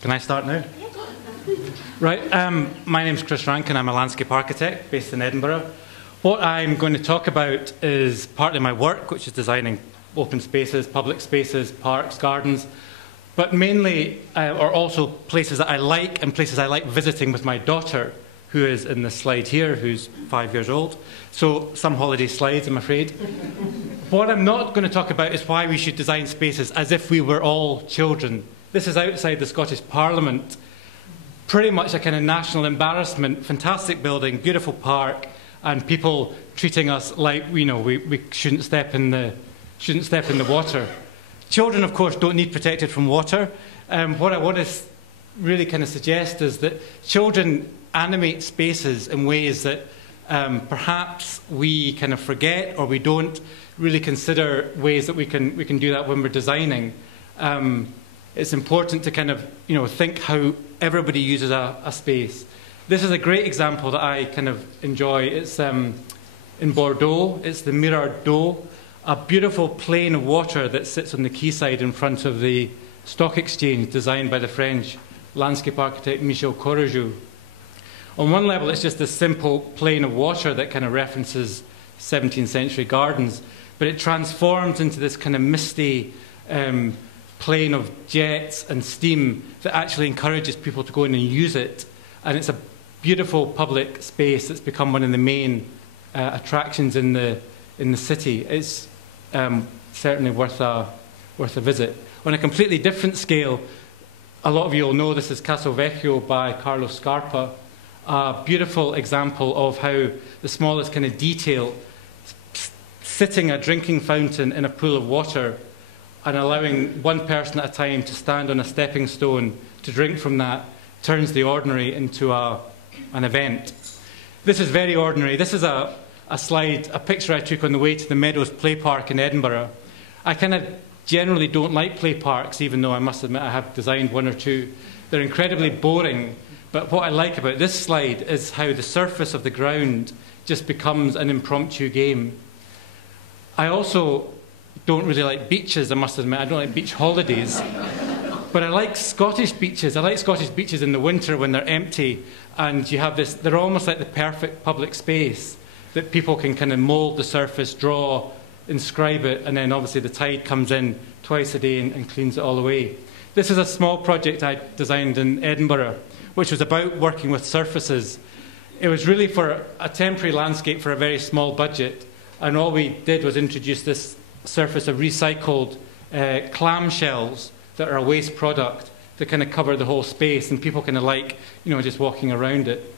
Can I start now? Right, my name's Rankin. I'm a landscape architect based in Edinburgh. What I'm going to talk about is partly my work, which is designing open spaces, public spaces, parks, gardens, but mainly, or also places that I like and places I like visiting with my daughter, who is in this slide here, who's 5 years old. So some holiday slides, I'm afraid. What I'm not going to talk about is why we should design spaces as if we were all children. This is outside the Scottish Parliament. Pretty much a kind of national embarrassment, fantastic building, beautiful park, and people treating us like, you know, we shouldn't step in the water. Children, of course, don't need protected from water. What I want to really kind of suggest is that children animate spaces in ways that perhaps we kind of forget, or we don't really consider ways that we can do that when we're designing. It's important to kind of, you know, think how everybody uses a space. This is a great example that I kind of enjoy. It's in Bordeaux. It's the Mirador d'Eau, a beautiful plain of water that sits on the quayside in front of the stock exchange, designed by the French landscape architect Michel Courajou. On one level, it's just a simple plain of water that kind of references 17th century gardens, but it transforms into this kind of misty plain of jets and steam that actually encourages people to go in and use it. And it's a beautiful public space that's become one of the main attractions in the city. It's certainly worth a visit. On a completely different scale, a lot of you will know this is Castel Vecchio by Carlo Scarpa, a beautiful example of how the smallest kind of detail, sitting a drinking fountain in a pool of water and allowing one person at a time to stand on a stepping stone to drink from that, turns the ordinary into an event. This is very ordinary. This is a slide, a picture I took on the way to the Meadows Play Park in Edinburgh. I kind of generally don't like play parks, even though I must admit I have designed one or two. They're incredibly boring, but what I like about this slide is how the surface of the ground just becomes an impromptu game. I also don't really like beaches, I must admit. I don't like beach holidays. But I like Scottish beaches. I like Scottish beaches in the winter when they're empty and you have this, they're almost like the perfect public space that people can kind of mould the surface, draw, inscribe it, and then obviously the tide comes in twice a day and cleans it all away. This is a small project I designed in Edinburgh, which was about working with surfaces. It was really for a temporary landscape for a very small budget, and all we did was introduce this surface of recycled clam shells that are a waste product that kind of cover the whole space, and people kind of like, you know, just walking around it.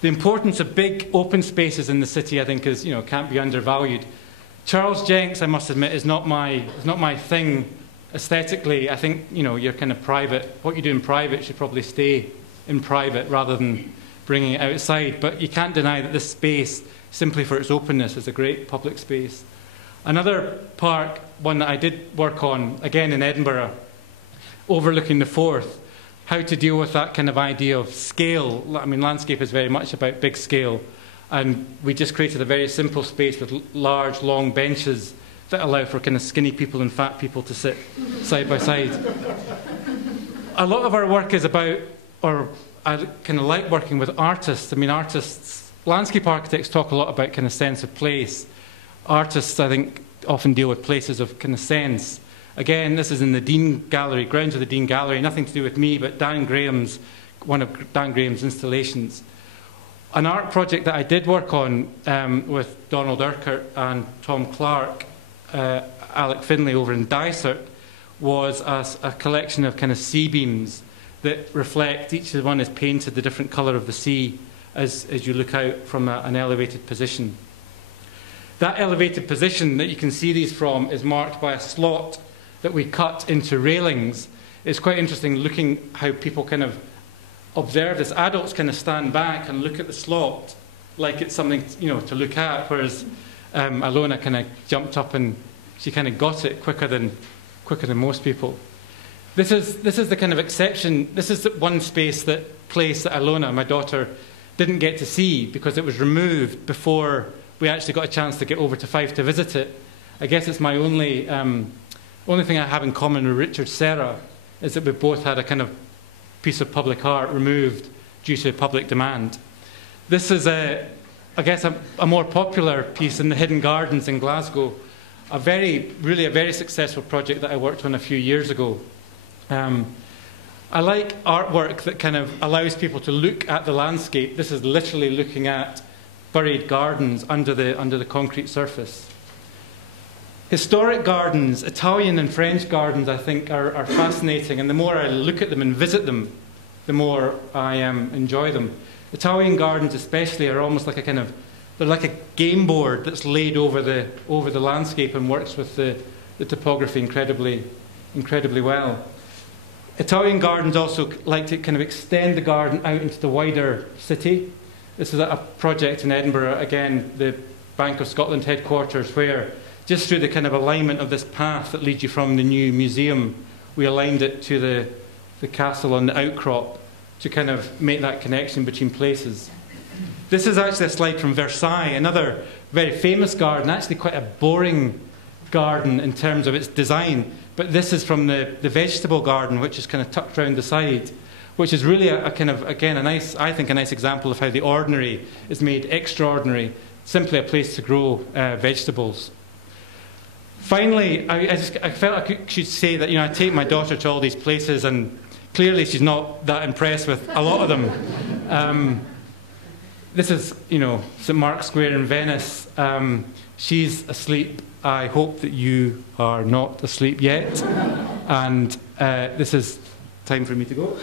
The importance of big open spaces in the city, I think, is, you know, can't be undervalued. Charles Jenks, I must admit, is not my thing aesthetically. I think, you know, you're kind of private. What you do in private should probably stay in private rather than bringing it outside. But you can't deny that this space, simply for its openness, is a great public space. Another park, one that I did work on, again in Edinburgh, overlooking the Forth, how to deal with that kind of idea of scale. I mean, landscape is very much about big scale. And we just created a very simple space with large, long benches that allow for kind of skinny people and fat people to sit side by side. A lot of our work is about, or I kind of like working with artists. I mean, artists, landscape architects talk a lot about kind of sense of place. Artists, I think, often deal with places of kind of sense. Again, this is in the Dean Gallery, grounds of the Dean Gallery, nothing to do with me, but one of Dan Graham's installations. An art project that I did work on with Donald Urquhart and Tom Clark, Alec Finlay over in Dysart, was a collection of kind of sea beams that reflect, each one is painted the different colour of the sea as you look out from an elevated position. That elevated position that you can see these from is marked by a slot that we cut into railings. It's quite interesting looking how people kind of observe this. Adults kind of stand back and look at the slot like it's something, you know, to look at, whereas Alona kind of jumped up and she kind of got it quicker than most people. This is the kind of exception. This is the one place that Alona, my daughter, didn't get to see because it was removed before we actually got a chance to get over to Fife to visit it. I guess it's my only thing I have in common with Richard Serra is that we both had a kind of piece of public art removed due to public demand. This is, I guess, a more popular piece in the Hidden Gardens in Glasgow, really a very successful project that I worked on a few years ago. I like artwork that kind of allows people to look at the landscape. This is literally looking at buried gardens under the concrete surface. Historic gardens, Italian and French gardens, I think, are fascinating, and the more I look at them and visit them, the more I enjoy them. Italian gardens especially are almost like they're like a game board that's laid over the landscape and works with the topography incredibly well. Italian gardens also like to kind of extend the garden out into the wider city. This is a project in Edinburgh, again, the Bank of Scotland headquarters, where just through the kind of alignment of this path that leads you from the new museum, we aligned it to the castle on the outcrop to kind of make that connection between places. This is actually a slide from Versailles, another very famous garden, actually quite a boring garden in terms of its design, but this is from the vegetable garden, which is kind of tucked around the side, which is really a kind of, again, I think a nice example of how the ordinary is made extraordinary, simply a place to grow vegetables. Finally, I felt I should say that, I take my daughter to all these places, and clearly she's not that impressed with a lot of them. This is, St. Mark's Square in Venice. She's asleep. I hope that you are not asleep yet. And this is time for me to go.